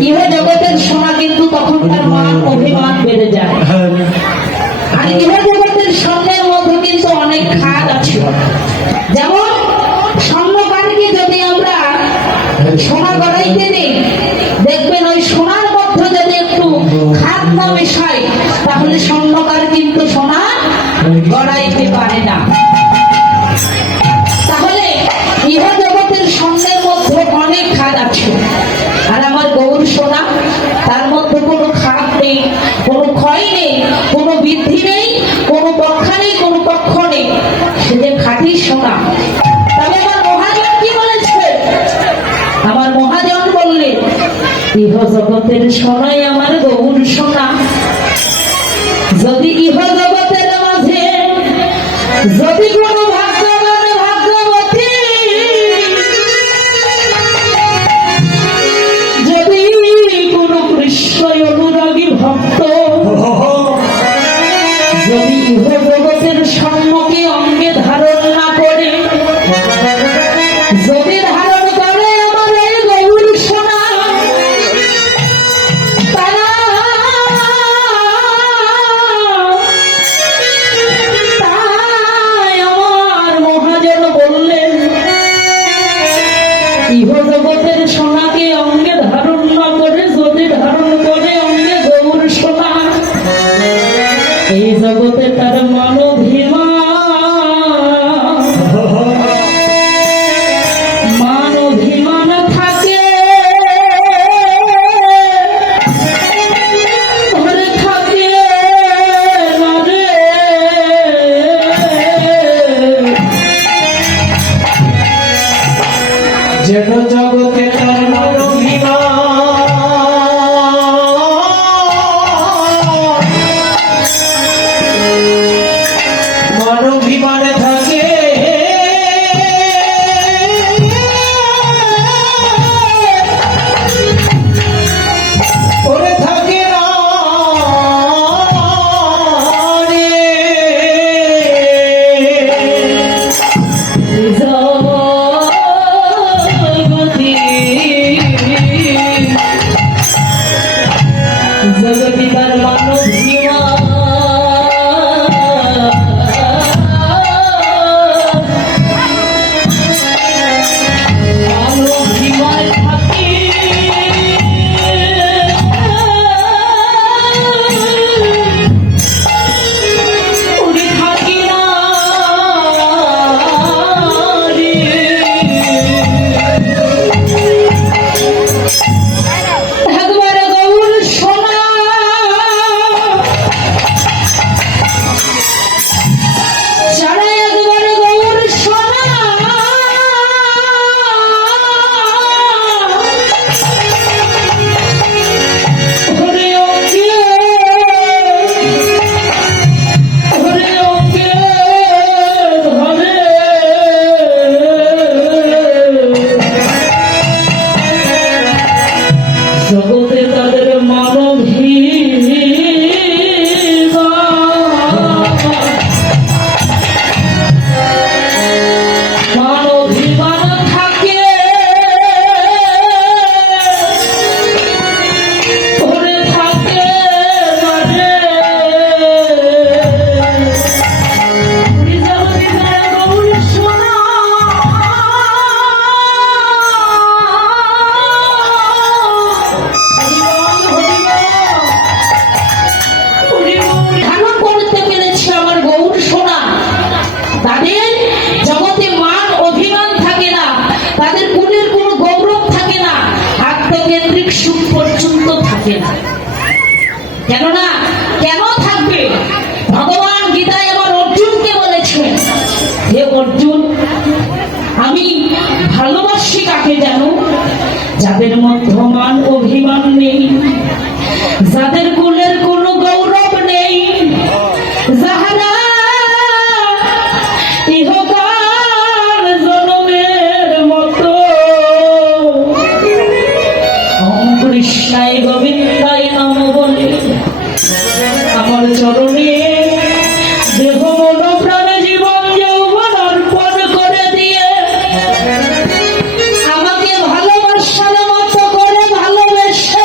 ইহ জগতের সোনা কিন্তু তখন তার মান অভিমান বেড়ে যায়। আর ইহ জগতের স্বর্ণের মধ্যে কিন্তু অনেক খাদ আছে। যেমন স্বর্ণকারকে যদি আমরা সোনা গড়াইতে নেই, দেখবেন ওই সোনার মধ্যে যদি একটু খাদ না মেশাই তাহলে স্বর্ণকার কিন্তু সোনা গড়াইতে পারে না। তাহলে ইহ জগতের স্বর্ণের মধ্যে অনেক খাদ আছে। আর আমার গৌর সোনা, তার মধ্যে কোনো খাদ নেই, কোনো ক্ষয় নেই, কোনো বৃদ্ধি নেই, কোনো পক্ষা নেই, কোনো পক্ষ নেই, সে যে খাঁটি সোনা। তবে আমার মহাজন কি বলেছে? আমার মহাজন বললেন, ইহ জগতের সোনাই আমার গৌর সোনা। যদি ইহ জগতের মাঝে যদি কোনো ভাগ্যবান ভাগ্যবতী যদি কোনো কৃষ্ণ অনুরাগী ভক্ত যদি ইহ জগতের স্বর্ণকে অঙ্গে ধারণ না করে, যদি ধারণ করে আমার এই গৌর সোনা, তারা তাই আমার মহাজন বললেন, ইহ জগতের সোনাকে অঙ্গে ধারণ না করে যদি ধারণ করে অঙ্গে গৌর সোনা, এই জগতে তার মানভিমান থাকে, ঘরে থাকে না রে। যেন জগতে তার মানবিমানে থাকে, ওরে থাকে না রে। জগতি তার মানভিমান থাকে, ওরে থাকি না রে। একবার গৌর সোনা যারা একবার গৌর সোনা ওরে ওকে ওরে ওকে ধরে জগতে তাদের মানভিমান থাকে, ওরে থাকে না রে। জগতে তারা গৌর সোনা ধারণ করতে পেরেছে আমার গৌর সোনা, তাদের জগতে মান অভিমান থাকে না, তাদের গুণের কোনো গৌরব থাকে না, আত্মকেন্দ্রিক সুখ পর্যন্ত থাকে না। কেননা কেন থাকবে? ভগবান গীতায় আমার অর্জুনকে বলেছেন, হে অর্জুন, আমি ভালোবাসি কাকে জানো? যাদের মধ্যে মান অভিমান নেই, যাদের কুলের কোনো গৌরব নেই, যাহারা ইহকাল জনমের মতো ওম কৃষ্ণায় গোবিন্দায় নম বলে আমার চরণে দেহ মন প্রাণ জীবন যৌবন অর্পণ করে দিয়ে আমাকে ভালোবাসার মতো করে ভালোবেসে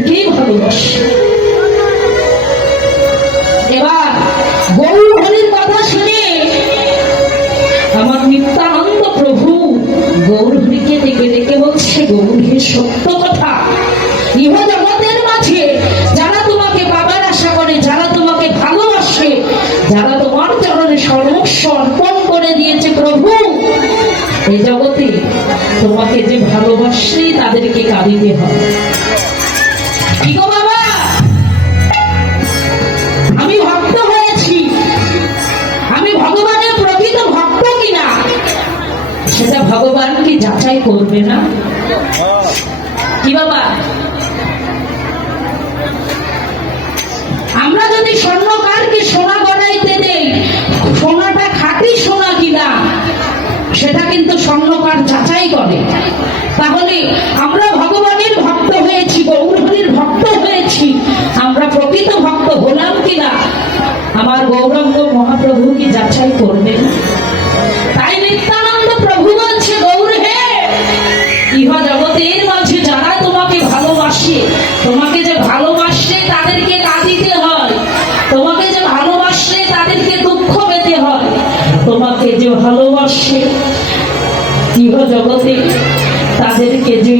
তাদেরকেই ভালোবাসে। এবার গৌর হরির কথা শুনে আমার নিত্যানন্দ প্রভু গৌর হরিকে ডেকে ডেকে বলছে, গৌর হে সত্য কথা, ইহ জগতের মাঝে যারা তোমাকে পাবার আশা করে, যারা তোমাকে ভালোবাসে, যারা তোমার চরণে সর্বস্ব অর্পণ করে দিয়েছে প্রভু, এই জগতে তোমাকে যে ভালোবাসে তাদেরকে কাঁদিতে হবে। কি গো বাবা, আমি ভক্ত হয়েছি, আমি ভগবানের প্রকৃত ভক্ত কিনা সেটা ভগবান কি যাচাই করবে না? কি বাবা, আমরা যদি স্বর্ণকারকে সোনা গড়াইতে দেই, সোনাটা খাঁটি সোনা কিনা সেটা কিন্তু স্বর্ণকার যাচাই করে। তাহলে আমরা ভগবানের ভক্ত হয়েছি, গৌর হরির ভক্ত হয়েছি, আমরা প্রকৃত ভক্ত হলাম কিনা আমার গৌরাঙ্গ মহাপ্রভু কি যাচাই করবেন? তাই নিত্যানন্দ প্রভু বলছে, গৌর হে, ইহ জগতের মাঝে যারা তোমাকে ভালোবাসে, তোমাকে যে ভালোবাসলে তাদেরকে কাঁদিতে হয়, তোমাকে যে ভালোবাসলে তাদেরকে দুঃখ পেতে হয়, তোমাকে যে ভালোবাসে ইহ জগতে তাদেরকে যে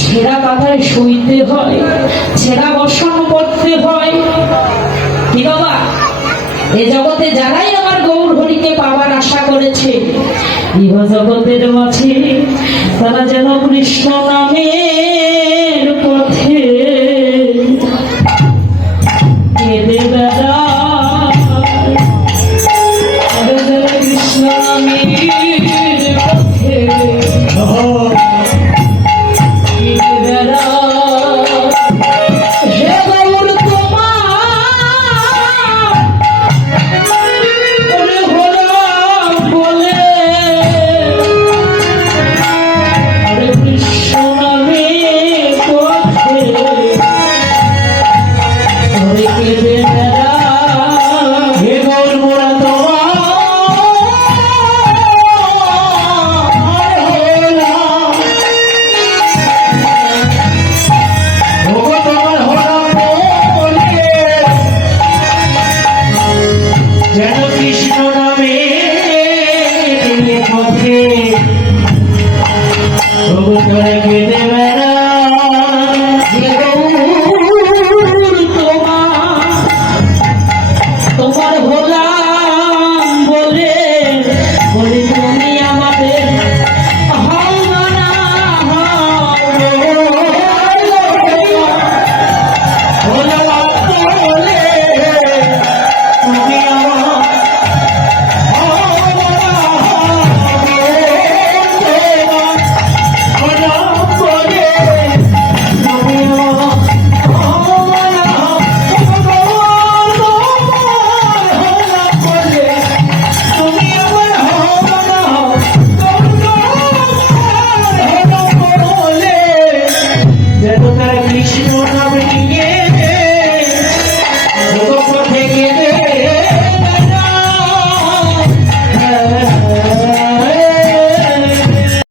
ছেঁড়া কাঁথায় শুইতে হয়, ছেঁড়া বসন করতে হয়। কি বাবা, এ জগতে যারাই আমার গৌর হরিকে পাওয়ার আশা করেছে, ইহ জগতের মাঝে তারা যেন কৃষ্ণ নামের পথে